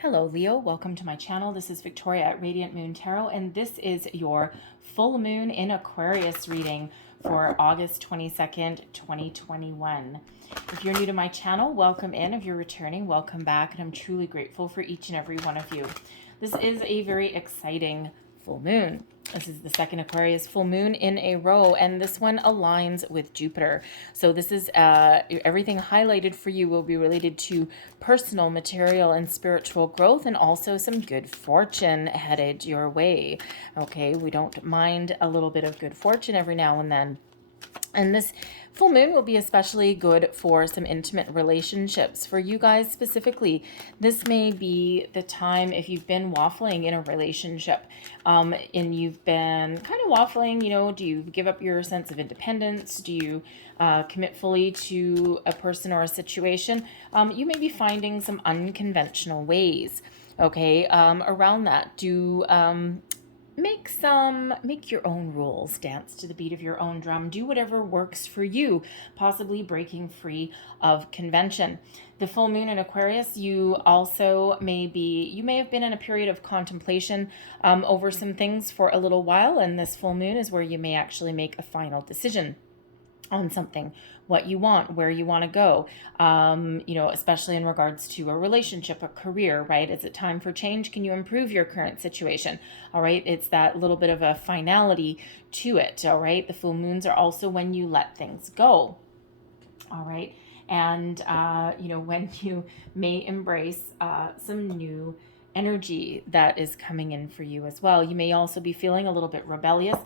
Hello, Leo. Welcome to my channel. This is Victoria at Radiant Moon Tarot, and this is your full moon in Aquarius reading for August 22nd, 2021. If you're new to my channel, welcome in. If you're returning, welcome back, and I'm truly grateful for each and every one of you. This is a very exciting full moon. This is the second Aquarius full moon in a row, and this one aligns with Jupiter. So this is everything highlighted for you will be related to personal, material, and spiritual growth, and also some good fortune headed your way. Okay, we don't mind a little bit of good fortune every now and then. And this full moon will be especially good for some intimate relationships. For you guys specifically, this may be the time if you've been waffling in a relationship and you've been kind of waffling, do you give up your sense of independence? Do you commit fully to a person or a situation? You may be finding some unconventional ways, okay, around that. Make your own rules, dance to the beat of your own drum, do whatever works for you, possibly breaking free of convention. The full moon in Aquarius, you may have been in a period of contemplation over some things for a little while, and this full moon is where you may actually make a final decision on something, what you want, where you want to go, especially in regards to a relationship, a career, right? Is it time for change? Can you improve your current situation? All right. It's that little bit of a finality to it. All right. The full moons are also when you let things go. All right. And, when you may embrace some new energy that is coming in for you as well. You may also be feeling a little bit rebellious.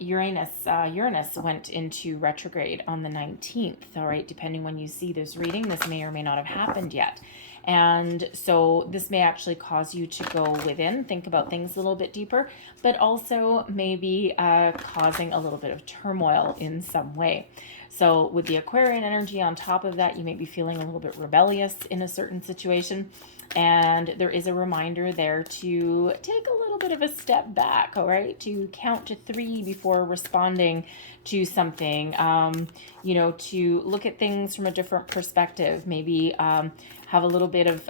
Uranus went into retrograde on the 19th. All right, depending when you see this reading, this may or may not have happened yet. And so this may actually cause you to go within, think about things a little bit deeper, but also maybe causing a little bit of turmoil in some way. So with the Aquarian energy on top of that, you may be feeling a little bit rebellious in a certain situation. And there is a reminder there to take a little bit of a step back, all right, to count to 3 before responding to something, to look at things from a different perspective, maybe have a little bit of,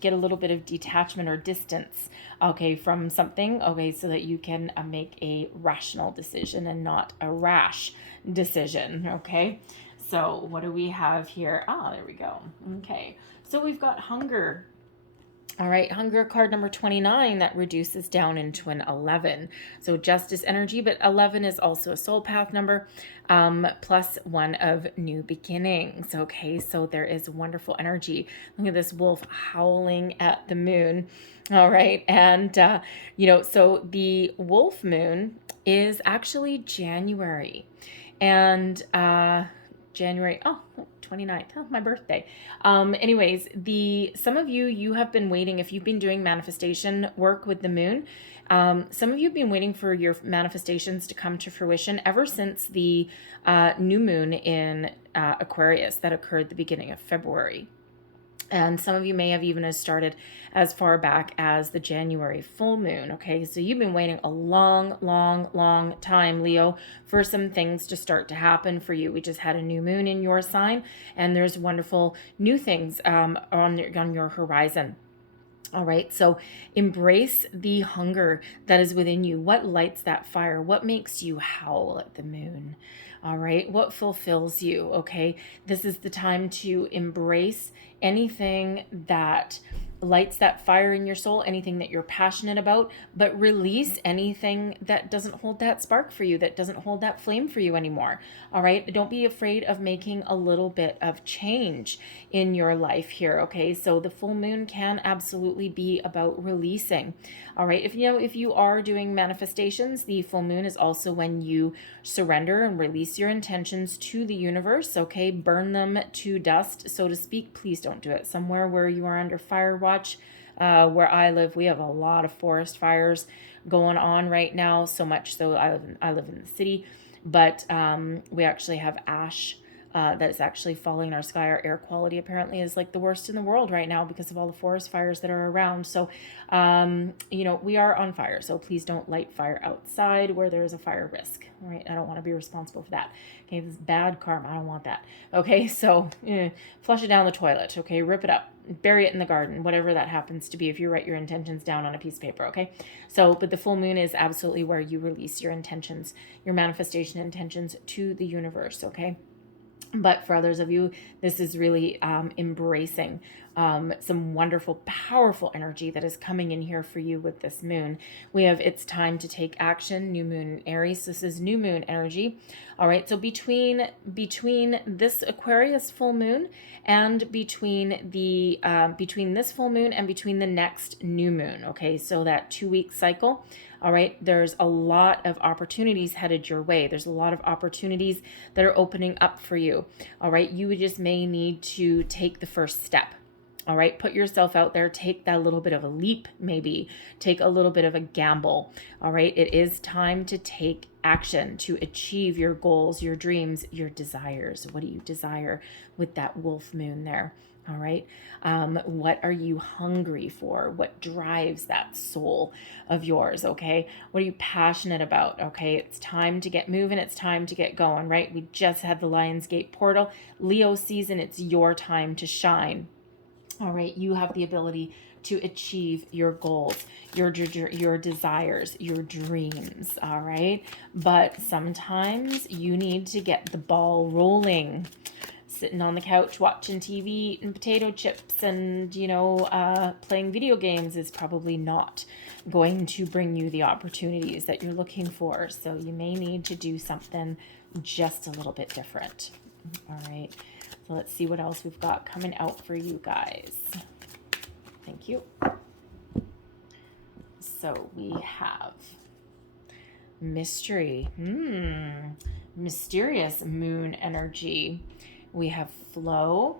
get a little bit of detachment or distance, okay, from something, okay, so that you can make a rational decision and not a rash decision, okay? So what do we have here? There we go. Okay, so we've got hunger. All right, hunger card number 29, that reduces down into an 11. So justice energy, but 11 is also a soul path number, plus 1 of new beginnings. Okay, so there is wonderful energy. Look at this wolf howling at the moon. All right, and, so the wolf moon is actually January. And January, 29th, my birthday. Anyways, some of you have been waiting, if you've been doing manifestation work with the moon, some of you have been waiting for your manifestations to come to fruition ever since the new moon in Aquarius that occurred the beginning of February. And some of you may have even started as far back as the January full moon. Okay, so you've been waiting a long, long, long time, Leo, for some things to start to happen for you. We just had a new moon in your sign, and there's wonderful new things on your horizon. All right, so embrace the hunger that is within you. What lights that fire? What makes you howl at the moon? All right, what fulfills you? Okay, this is the time to embrace anything that lights that fire in your soul, anything that you're passionate about, but release anything that doesn't hold that spark for you, that doesn't hold that flame for you anymore. All right, don't be afraid of making a little bit of change in your life here. Okay, so the full moon can absolutely be about releasing. All right, if you are doing manifestations, the full moon is also when you surrender and release your intentions to the universe. Okay, burn them to dust, so to speak. Please don't do it somewhere where you are under fire watch. Where I live, we have a lot of forest fires going on right now, so much so I live in the city, but we actually have ash that is actually falling in our sky. Our air quality apparently is like the worst in the world right now because of all the forest fires that are around. So, you know, we are on fire. So please don't light fire outside where there is a fire risk. All right. I don't want to be responsible for that. Okay. This is bad karma. I don't want that. Okay. So flush it down the toilet. Okay. Rip it up. Bury it in the garden, whatever that happens to be, if you write your intentions down on a piece of paper, okay? So, but the full moon is absolutely where you release your intentions, your manifestation intentions to the universe, okay? But for others of you, this is really embracing some wonderful, powerful energy that is coming in here for you with this moon. We have it's time to take action, new moon in Aries. This is new moon energy. All right, so between this Aquarius full moon and between this full moon and between the next new moon, okay, so that 2-week cycle. All right, there's a lot of opportunities headed your way. There's a lot of opportunities that are opening up for you. All right, you just may need to take the first step. All right, put yourself out there, take that little bit of a leap, maybe take a little bit of a gamble. All right, it is time to take action to achieve your goals, your dreams, your desires. What do you desire with that wolf moon there? All right. What are you hungry for? What drives that soul of yours? Okay. What are you passionate about? Okay. It's time to get moving. It's time to get going, right? We just had the Lionsgate portal. Leo season. It's your time to shine. All right. You have the ability to achieve your goals, your desires, your dreams. All right. But sometimes you need to get the ball rolling. Sitting on the couch watching TV, eating potato chips, and, you know, playing video games is probably not going to bring you the opportunities that you're looking for. So you may need to do something just a little bit different. All right. So let's see what else we've got coming out for you guys. Thank you. So we have mystery. Mysterious moon energy. We have flow,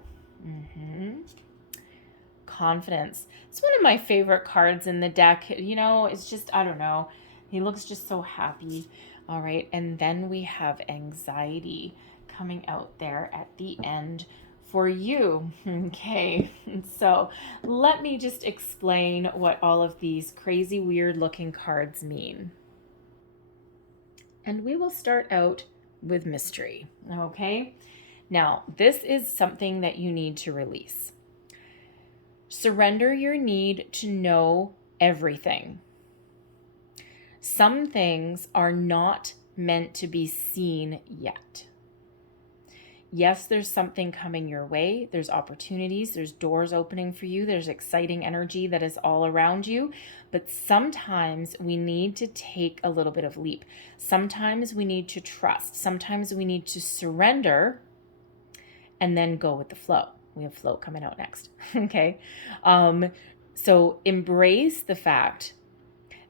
confidence. It's one of my favorite cards in the deck. You know, it's just, I don't know. He looks just so happy. All right. And then we have anxiety coming out there at the end for you. Okay. So let me just explain what all of these crazy, weird looking cards mean. And we will start out with mystery. Okay. Now, this is something that you need to release. Surrender your need to know everything. Some things are not meant to be seen yet. Yes, there's something coming your way. There's opportunities. There's doors opening for you. There's exciting energy that is all around you. But sometimes we need to take a little bit of leap. Sometimes we need to trust. Sometimes we need to surrender and then go with the flow. We have flow coming out next. Okay. So embrace the fact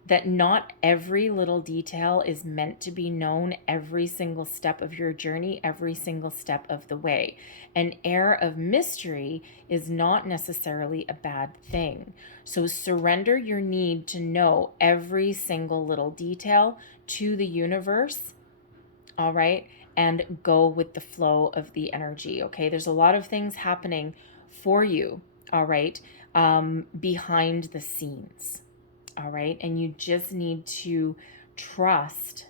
that not every little detail is meant to be known every single step of your journey, every single step of the way. An air of mystery is not necessarily a bad thing. So surrender your need to know every single little detail to the universe. All right. And go with the flow of the energy. Okay. There's a lot of things happening for you. All right. Behind the scenes. All right. And you just need to trust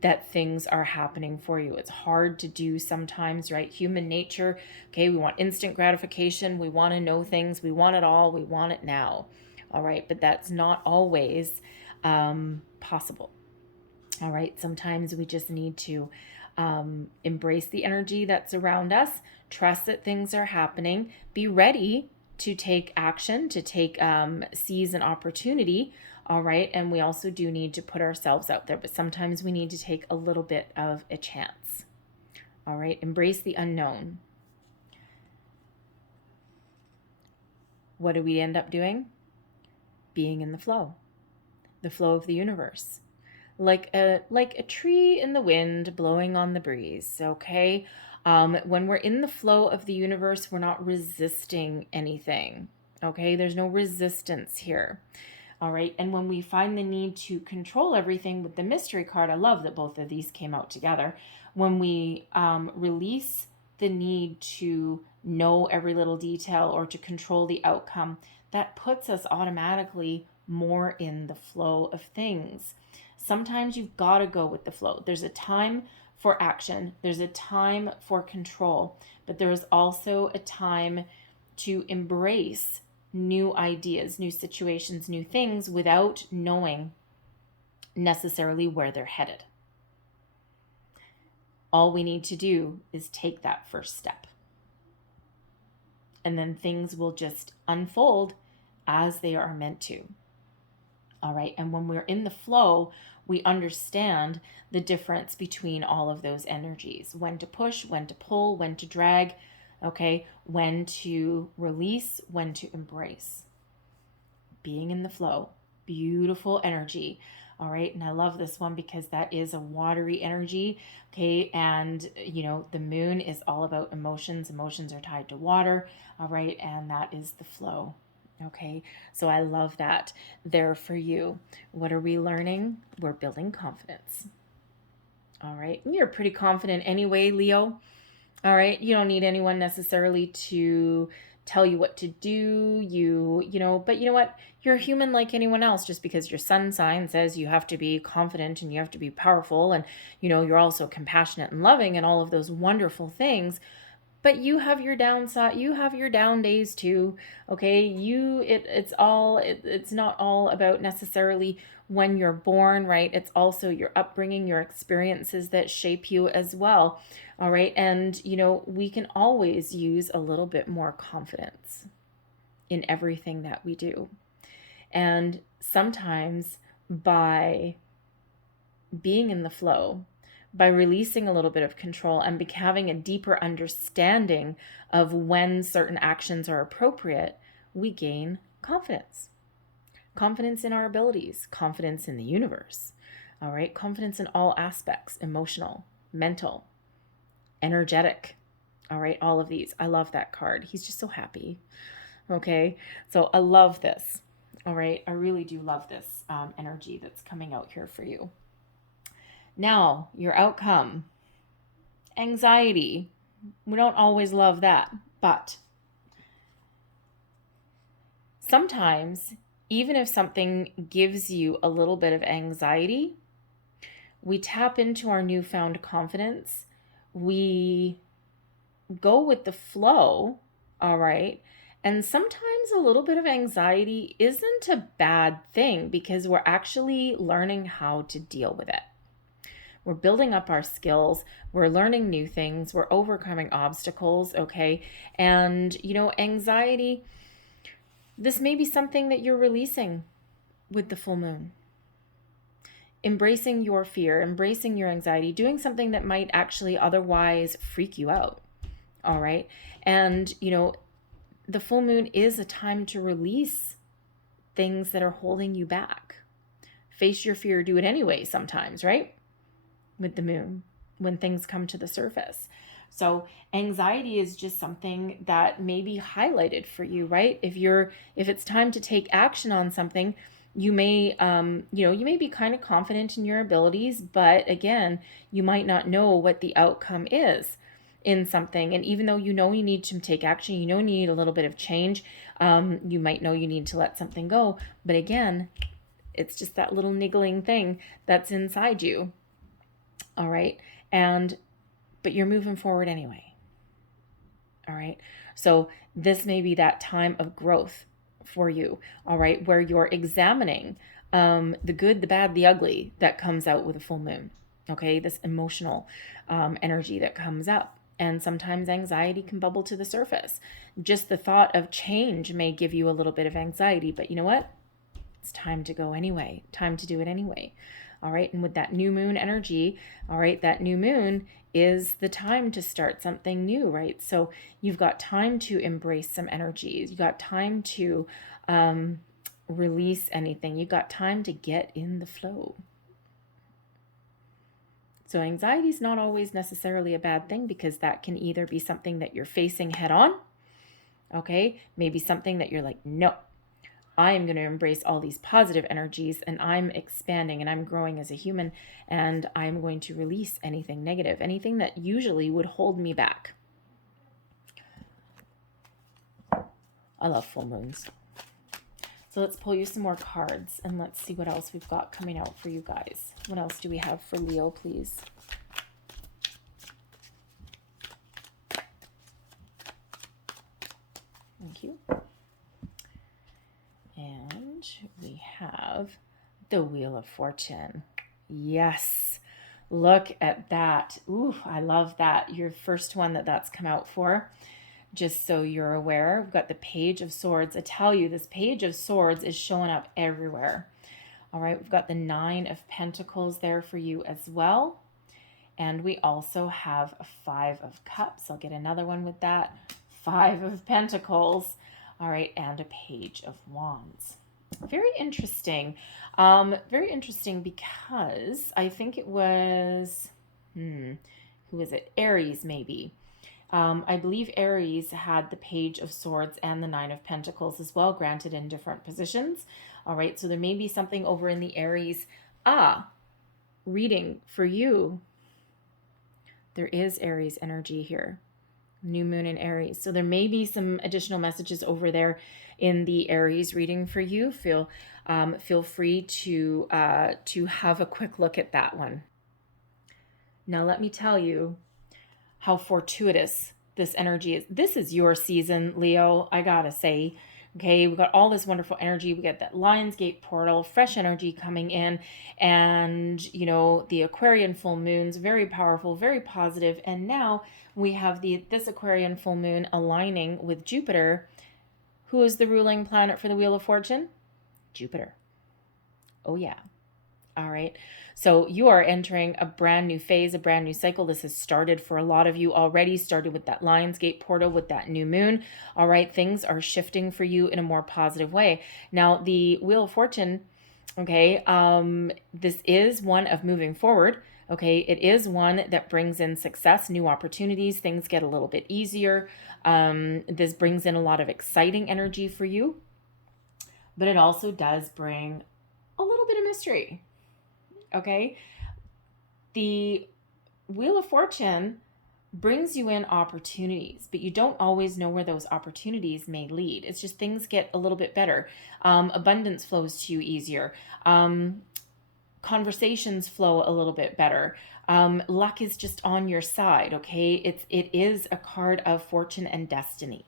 that things are happening for you. It's hard to do sometimes, right? Human nature. Okay. We want instant gratification. We want to know things. We want it all. We want it now. All right. But that's not always possible. All right. Sometimes we just need to embrace the energy that's around us, trust that things are happening, be ready to take action, to take seize an opportunity. All right. And we also do need to put ourselves out there, but sometimes we need to take a little bit of a chance. All right. Embrace the unknown. What do we end up doing? Being in the flow of the universe. Like a tree in the wind blowing on the breeze, okay? When we're in the flow of the universe, we're not resisting anything, okay? There's no resistance here, all right? And when we find the need to control everything with the mystery card, I love that both of these came out together. When we release the need to know every little detail or to control the outcome. That puts us automatically more in the flow of things. Sometimes you've got to go with the flow. There's a time for action, there's a time for control, but there is also a time to embrace new ideas, new situations, new things without knowing necessarily where they're headed. All we need to do is take that first step. And then things will just unfold as they are meant to. All right. And when we're in the flow, we understand the difference between all of those energies, when to push, when to pull, when to drag, okay, when to release, when to embrace. Being in the flow, beautiful energy. All right. And I love this one because that is a watery energy. Okay. And, the moon is all about emotions. Emotions are tied to water. All right. And that is the flow. Okay. So I love that there for you. What are we learning? We're building confidence. All right. You're pretty confident anyway, Leo. All right. You don't need anyone necessarily to tell you what to do. But you know what? You're a human like anyone else. Just because your sun sign says you have to be confident and you have to be powerful and, you're also compassionate and loving and all of those wonderful things. But you have your downside, you have your down days too. Okay. It's not all about necessarily when you're born, right? It's also your upbringing, your experiences that shape you as well. All right. And, we can always use a little bit more confidence in everything that we do. And sometimes by being in the flow, by releasing a little bit of control and having a deeper understanding of when certain actions are appropriate, we gain confidence. Confidence in our abilities, confidence in the universe, all right? Confidence in all aspects, emotional, mental, energetic, all right? All of these. I love that card. He's just so happy, okay? So I love this, all right? I really do love this energy that's coming out here for you. Now, your outcome. Anxiety. We don't always love that, but sometimes, even if something gives you a little bit of anxiety, we tap into our newfound confidence. We go with the flow, all right? And sometimes a little bit of anxiety isn't a bad thing because we're actually learning how to deal with it. We're building up our skills. We're learning new things. We're overcoming obstacles, okay? And, anxiety, this may be something that you're releasing with the full moon. Embracing your fear, embracing your anxiety, doing something that might actually otherwise freak you out, all right? And, the full moon is a time to release things that are holding you back. Face your fear, do it anyway sometimes, right? With the moon, when things come to the surface. So anxiety is just something that may be highlighted for you, right? If it's time to take action on something, you may be kind of confident in your abilities, but again, you might not know what the outcome is in something. And even though you need to take action, you need a little bit of change, you might know you need to let something go. But again, it's just that little niggling thing that's inside you. All right. But you're moving forward anyway. All right. So this may be that time of growth for you. All right. Where you're examining the good, the bad, the ugly that comes out with a full moon. Okay. This emotional energy that comes up. And sometimes anxiety can bubble to the surface. Just the thought of change may give you a little bit of anxiety, but you know what? It's time to go anyway. Time to do it anyway. All right. And with that new moon energy, all right, that new moon is the time to start something new, right? So you've got time to embrace some energies. You got time to release anything. You got time to get in the flow. So anxiety is not always necessarily a bad thing because that can either be something that you're facing head on. Okay. Maybe something that you're like, no, I am going to embrace all these positive energies and I'm expanding and I'm growing as a human and I'm going to release anything negative, anything that usually would hold me back. I love full moons. So let's pull you some more cards and let's see what else we've got coming out for you guys. What else do we have for Leo, please? Thank you. And we have the Wheel of Fortune. Yes. Look at that. Ooh, I love that. Your first one that's come out for. Just so you're aware, we've got the Page of Swords. I tell you, this Page of Swords is showing up everywhere. All right, we've got the Nine of Pentacles there for you as well. And we also have a Five of Cups. I'll get another one with that. Five of Pentacles. All right, and a Page of Wands. Very interesting. Very interesting because I think it was, who is it? Aries, maybe. I believe Aries had the Page of Swords and the Nine of Pentacles as well, granted in different positions. All right, so there may be something over in the Aries. Reading for you. There is Aries energy here. New moon in Aries. So there may be some additional messages over there in the Aries reading for you. Feel free to have a quick look at that one. Now let me tell you how fortuitous this energy is. This is your season, Leo, I gotta say. Okay, we got all this wonderful energy. We got that Lionsgate portal, fresh energy coming in, and the Aquarian full moons, very powerful, very positive. And now we have this Aquarian full moon aligning with Jupiter. Who is the ruling planet for the Wheel of Fortune? Jupiter. Oh yeah. All right. So you are entering a brand new phase, a brand new cycle. This has started for a lot of you already, started with that Lionsgate portal, with that new moon. All right. Things are shifting for you in a more positive way. Now, the Wheel of Fortune, okay, this is one of moving forward. Okay. It is one that brings in success, new opportunities. Things get a little bit easier. This brings in a lot of exciting energy for you, but it also does bring a little bit of mystery. Okay, the Wheel of Fortune brings you in opportunities, but you don't always know where those opportunities may lead. It's just things get a little bit better. Abundance flows to you easier. Conversations flow a little bit better. Luck is just on your side. Okay, it is a card of fortune and destiny.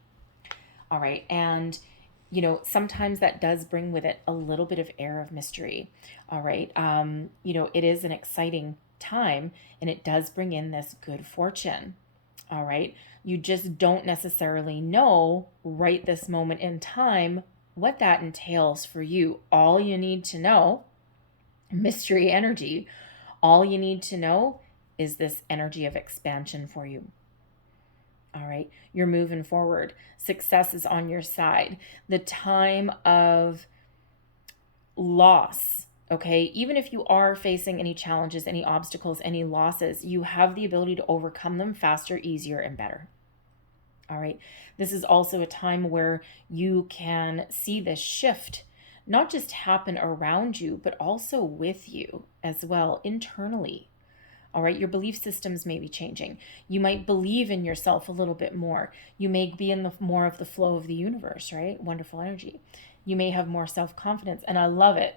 All right, and sometimes that does bring with it a little bit of air of mystery. All right. It is an exciting time and it does bring in this good fortune. All right. You just don't necessarily know right this moment in time what that entails for you. All you need to know, mystery energy, all you need to know is this energy of expansion for you. All right, you're moving forward. Success is on your side. The time of loss, okay, even if you are facing any challenges, any obstacles, any losses, you have the ability to overcome them faster, easier, and better. All right, this is also a time where you can see this shift not just happen around you, but also with you as well, internally. All right, your belief systems may be changing. You might believe in yourself a little bit more. You may be in the more of the flow of the universe, right? Wonderful energy. You may have more self-confidence, and I love it.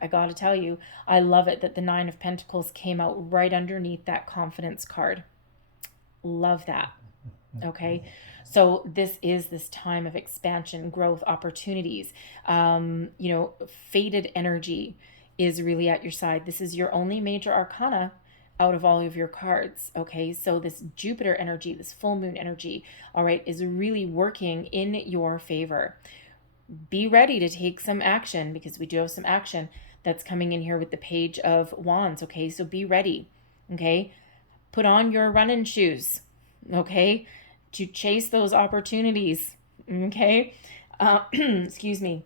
I got to tell you, I love it that the Nine of Pentacles came out right underneath that confidence card. Love that. Okay, so this is this time of expansion, growth, opportunities. Fated energy is really at your side. This is your only major arcana out of all of your cards. Okay, so this Jupiter energy, this full moon energy, all right, is really working in your favor. Be ready to take some action because we do have some action that's coming in here with the Page of Wands. Okay, so be ready. Okay, put on your running shoes. Okay, to chase those opportunities. Okay, excuse me.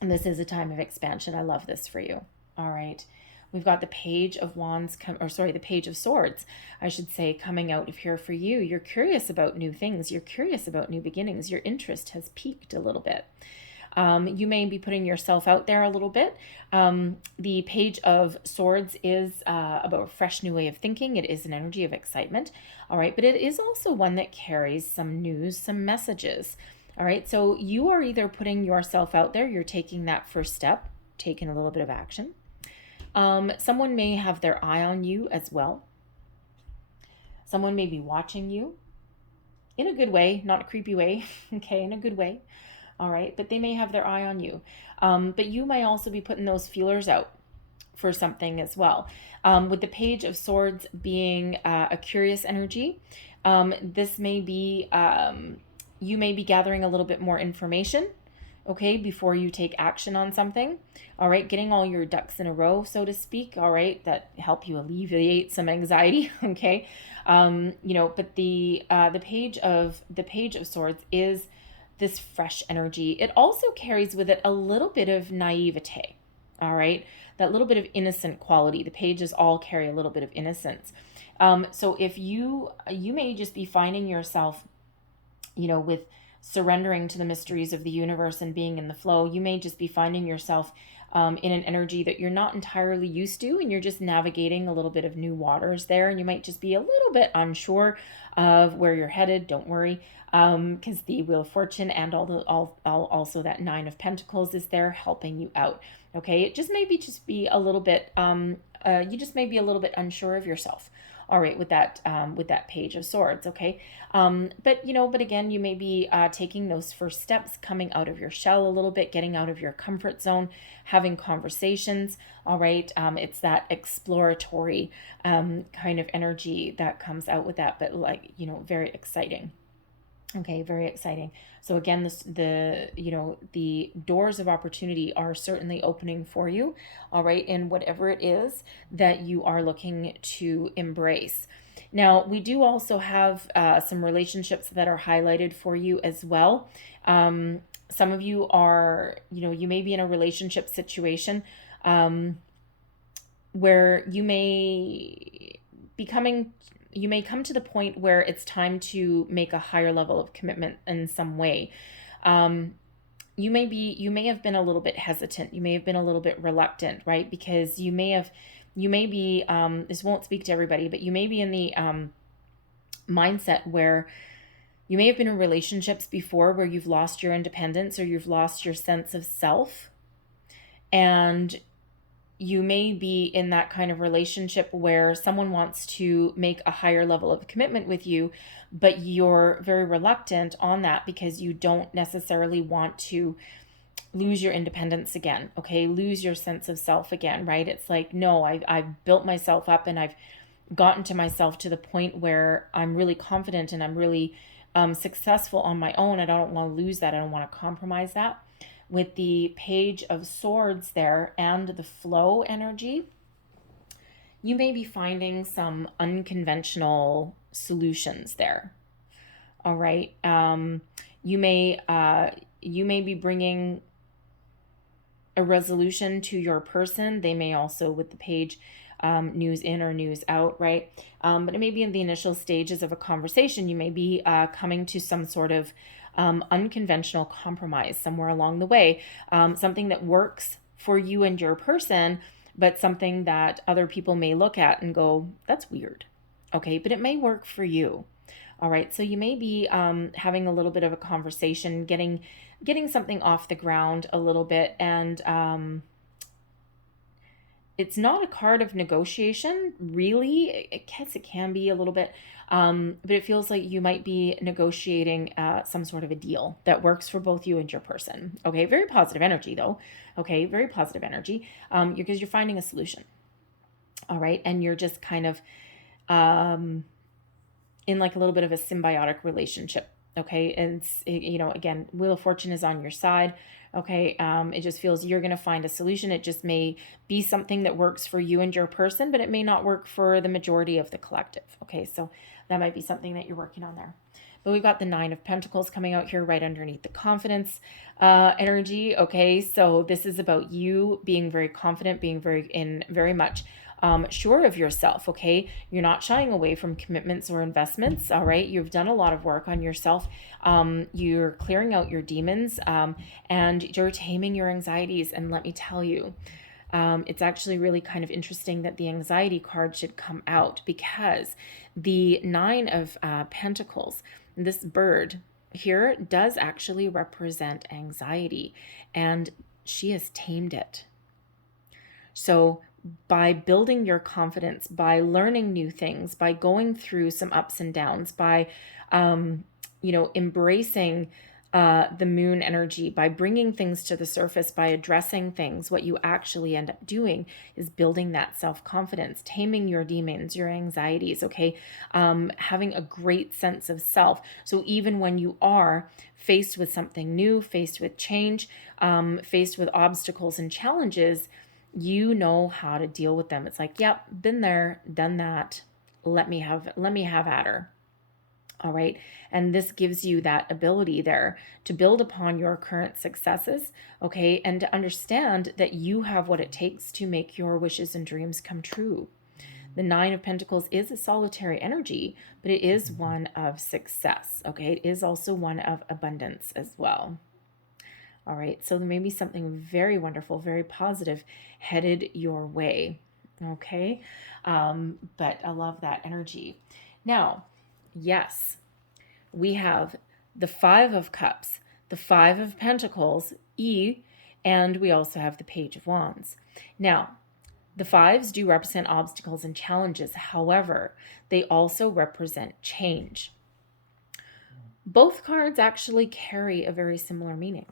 And this is a time of expansion. I love this for you. All right. We've got the Page of Wands, the Page of Swords, I should say, coming out of here for you. You're curious about new things. You're curious about new beginnings. Your interest has peaked a little bit. You may be putting yourself out there a little bit. The Page of Swords is about a fresh new way of thinking. It is an energy of excitement. All right, but it is also one that carries some news, some messages. All right, so you are either putting yourself out there, you're taking that first step, taking a little bit of action. Someone may have their eye on you as well. Someone may be watching you in a good way, not a creepy way, okay, in a good way. All right, but they may have their eye on you. But you might also be putting those feelers out for something as well. With the Page of Swords being a curious energy, this may be, you may be gathering a little bit more information, okay, before you take action on something. All right, getting all your ducks in a row, so to speak. All right, that help you alleviate some anxiety. Okay, you know, but the Page of Swords is this fresh energy. It also carries with it a little bit of naivete. All right, that little bit of innocent quality. The pages all carry a little bit of innocence. So if you may just be finding yourself, you know, with surrendering to the mysteries of the universe and being in the flow, you may just be finding yourself in an energy that you're not entirely used to, and you're just navigating a little bit of new waters there, and you might just be a little bit unsure of where you're headed. Don't worry, because the Wheel of Fortune and also that Nine of Pentacles is there helping you out. Okay, it just maybe just be a little bit, you just may be a little bit unsure of yourself. All right, with that Page of Swords, okay? But, you know, but again, you may be taking those first steps, coming out of your shell a little bit, getting out of your comfort zone, having conversations, all right? It's that exploratory kind of energy that comes out with that, but like, you know, very exciting. Okay, very exciting. So again, the doors of opportunity are certainly opening for you, all right, in whatever it is that you are looking to embrace. Now, we do also have some relationships that are highlighted for you as well. Some of you are, you know, you may be in a relationship situation where you may come to the point where it's time to make a higher level of commitment in some way. You may have been a little bit hesitant. You may have been a little bit reluctant, right? Because you may be, this won't speak to everybody, but you may be in the mindset where you may have been in relationships before where you've lost your independence or you've lost your sense of self. And you may be in that kind of relationship where someone wants to make a higher level of commitment with you, but you're very reluctant on that because you don't necessarily want to lose your independence again, okay? Lose your sense of self again, right? It's like, no, I've built myself up and I've gotten to myself to the point where I'm really confident and I'm really successful on my own. I don't want to lose that. I don't want to compromise that. With the Page of Swords there and the flow energy, you may be finding some unconventional solutions there. All right. You may be bringing a resolution to your person. They may also, with the page, news in or news out, right? But it may be in the initial stages of a conversation. You may be coming to some sort of unconventional compromise somewhere along the way, something that works for you and your person, but something that other people may look at and go, that's weird. Okay, but it may work for you. All right, so you may be having a little bit of a conversation, getting something off the ground a little bit, and it's not a card of negotiation, really. I guess it can be a little bit, but it feels like you might be negotiating some sort of a deal that works for both you and your person. Okay, very positive energy though. Okay, very positive energy because you're finding a solution. All right, and you're just kind of in like a little bit of a symbiotic relationship. Okay, and again, Wheel of Fortune is on your side. Okay, it just feels you're going to find a solution. It just may be something that works for you and your person, but it may not work for the majority of the collective. Okay, so that might be something that you're working on there. But we've got the Nine of Pentacles coming out here right underneath the confidence energy. Okay, so this is about you being very confident, being very much sure of yourself. Okay, you're not shying away from commitments or investments. All right, you've done a lot of work on yourself. You're clearing out your demons and you're taming your anxieties. And let me tell you, it's actually really kind of interesting that the anxiety card should come out, because the Nine of Pentacles, this bird, here does actually represent anxiety, and she has tamed it. So by building your confidence, by learning new things, by going through some ups and downs, by embracing the moon energy, by bringing things to the surface, by addressing things, what you actually end up doing is building that self-confidence, taming your demons, your anxieties, okay? Having a great sense of self. So even when you are faced with something new, faced with change, faced with obstacles and challenges, you know how to deal with them. It's like, yep, been there, done that. Let me have at her. All right. And this gives you that ability there to build upon your current successes, okay, and to understand that you have what it takes to make your wishes and dreams come true. The Nine of Pentacles is a solitary energy, but it is one of success, okay? It is also one of abundance as well. All right, so there may be something very wonderful, very positive headed your way, okay? But I love that energy. Now, yes, we have the Five of Cups, the Five of Pentacles, and we also have the Page of Wands. Now, the fives do represent obstacles and challenges. However, they also represent change. Both cards actually carry a very similar meaning.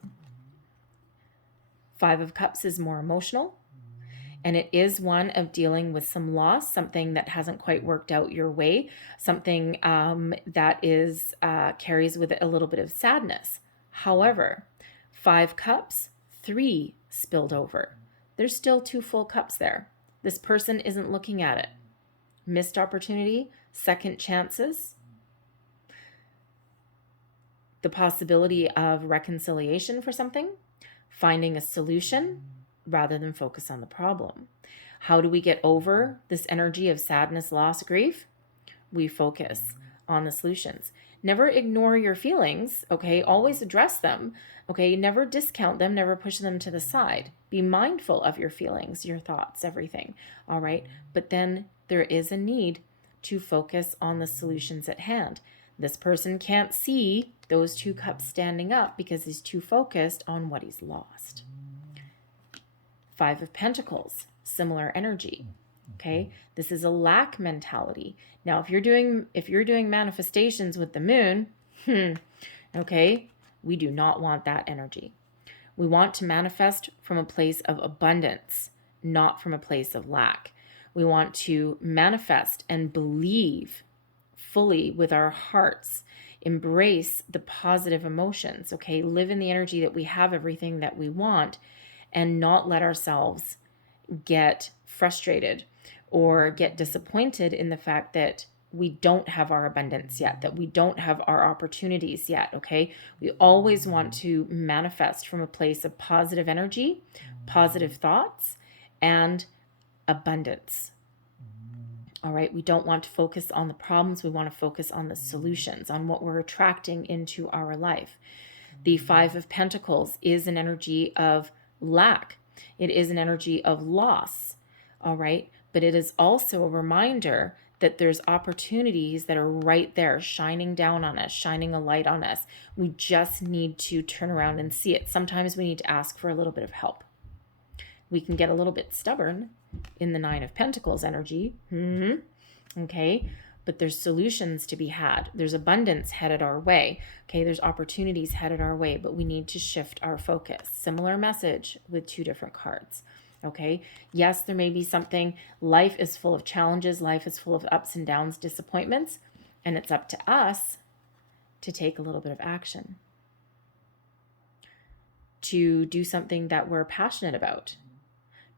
Five of Cups is more emotional, and it is one of dealing with some loss, something that hasn't quite worked out your way, something that is carries with it a little bit of sadness. However, Five Cups, 3 spilled over. There's still 2 full cups there. This person isn't looking at it. Missed opportunity, second chances, the possibility of reconciliation for something, finding a solution rather than focus on the problem. How do we get over this energy of sadness, loss, grief? We focus on the solutions. Never ignore your feelings, okay? Always address them, okay? Never discount them, never push them to the side. Be mindful of your feelings, your thoughts, everything, all right? But then there is a need to focus on the solutions at hand. This person can't see those 2 cups standing up because he's too focused on what he's lost. Five of Pentacles, similar energy. Okay, this is a lack mentality. Now, if you're doing manifestations with the moon, okay, we do not want that energy. We want to manifest from a place of abundance, not from a place of lack. We want to manifest and believe fully with our hearts, embrace the positive emotions, okay? Live in the energy that we have everything that we want, and not let ourselves get frustrated or get disappointed in the fact that we don't have our abundance yet, that we don't have our opportunities yet, okay? We always want to manifest from a place of positive energy, positive thoughts, and abundance. All right, we don't want to focus on the problems. We want to focus on the solutions, on what we're attracting into our life. The Five of Pentacles is an energy of lack. It is an energy of loss, all right? But it is also a reminder that there's opportunities that are right there, shining down on us, shining a light on us. We just need to turn around and see it. Sometimes we need to ask for a little bit of help. We can get a little bit stubborn in the Nine of Pentacles energy, okay? But there's solutions to be had. There's abundance headed our way, okay? There's opportunities headed our way, but we need to shift our focus. Similar message with 2 different cards, okay? Yes, there may be something. Life is full of challenges. Life is full of ups and downs, disappointments, and it's up to us to take a little bit of action, to do something that we're passionate about,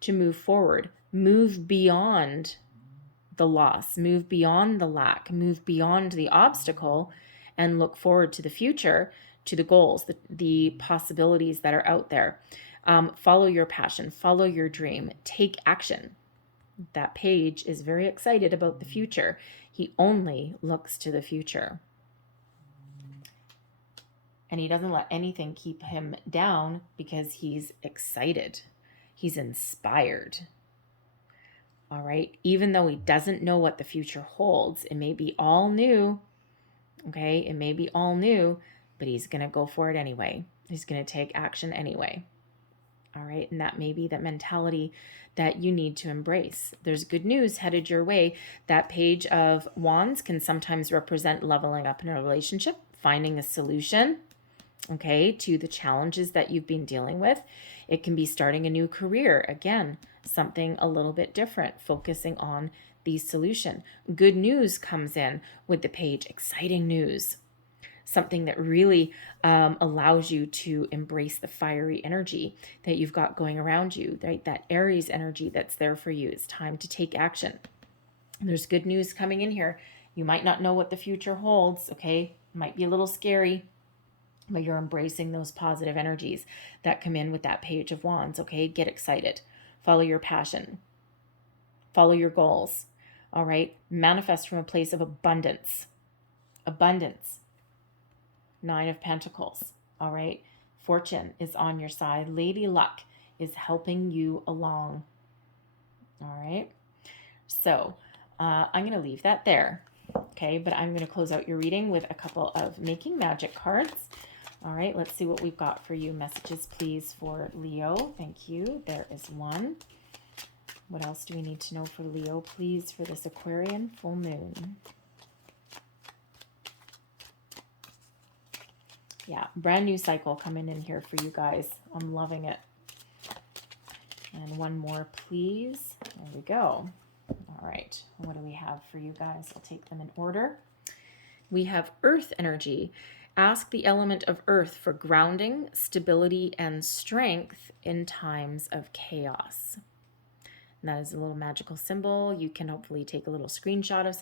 to move forward, move beyond the loss, move beyond the lack, move beyond the obstacle, and look forward to the future, to the goals, the possibilities that are out there. Follow your passion, follow your dream, take action. That Page is very excited about the future. He only looks to the future. And he doesn't let anything keep him down because he's excited. He's inspired. All right. Even though he doesn't know what the future holds, it may be all new. Okay. It may be all new. but he's going to go for it anyway. He's going to take action anyway. All right. And that may be that mentality that you need to embrace. There's good news headed your way. That Page of Wands can sometimes represent leveling up in a relationship, finding a solution, okay, to the challenges that you've been dealing with. It can be starting a new career. Again, something a little bit different, focusing on the solution. Good news comes in with the Page, exciting news. Something that really allows you to embrace the fiery energy that you've got going around you, right? That Aries energy that's there for you. It's time to take action. There's good news coming in here. You might not know what the future holds, okay? It might be a little scary, but you're embracing those positive energies that come in with that Page of Wands, okay? Get excited. Follow your passion. Follow your goals, all right? Manifest from a place of abundance. Abundance. 9 of Pentacles, all right? Fortune is on your side. Lady Luck is helping you along, all right? So I'm going to leave that there, okay? But I'm going to close out your reading with a couple of Making Magic cards. All right, let's see what we've got for you. Messages, please, for Leo. Thank you. There is one. What else do we need to know for Leo, please, for this Aquarian full moon? Yeah, brand new cycle coming in here for you guys. I'm loving it. And one more, please. There we go. All right, what do we have for you guys? I'll take them in order. We have Earth energy. Ask the element of Earth for grounding, stability, and strength in times of chaos. And that is a little magical symbol. You can hopefully take a little screenshot of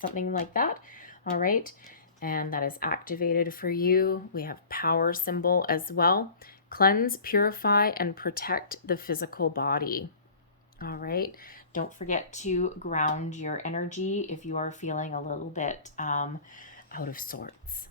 something like that. All right. And that is activated for you. We have power symbol as well. Cleanse, purify, and protect the physical body. All right. Don't forget to ground your energy if you are feeling a little bit out of sorts.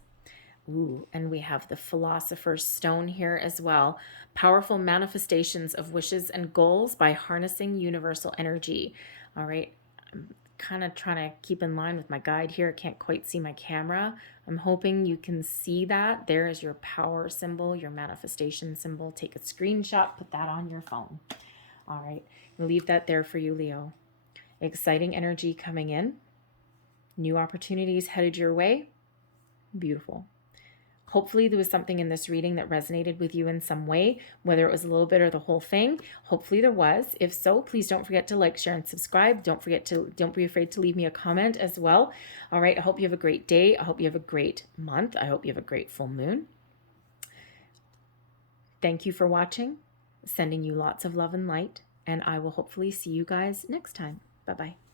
Ooh, and we have the Philosopher's Stone here as well. Powerful manifestations of wishes and goals by harnessing universal energy. All right. I'm kind of trying to keep in line with my guide here. I can't quite see my camera. I'm hoping you can see that. There is your power symbol, your manifestation symbol. Take a screenshot, put that on your phone. All right. I'll leave that there for you, Leo. Exciting energy coming in. New opportunities headed your way. Beautiful. Hopefully there was something in this reading that resonated with you in some way, whether it was a little bit or the whole thing. Hopefully there was. If so, please don't forget to like, share, and subscribe. Don't be afraid to leave me a comment as well. All right. I hope you have a great day. I hope you have a great month. I hope you have a great full moon. Thank you for watching. Sending you lots of love and light, and I will hopefully see you guys next time. Bye-bye.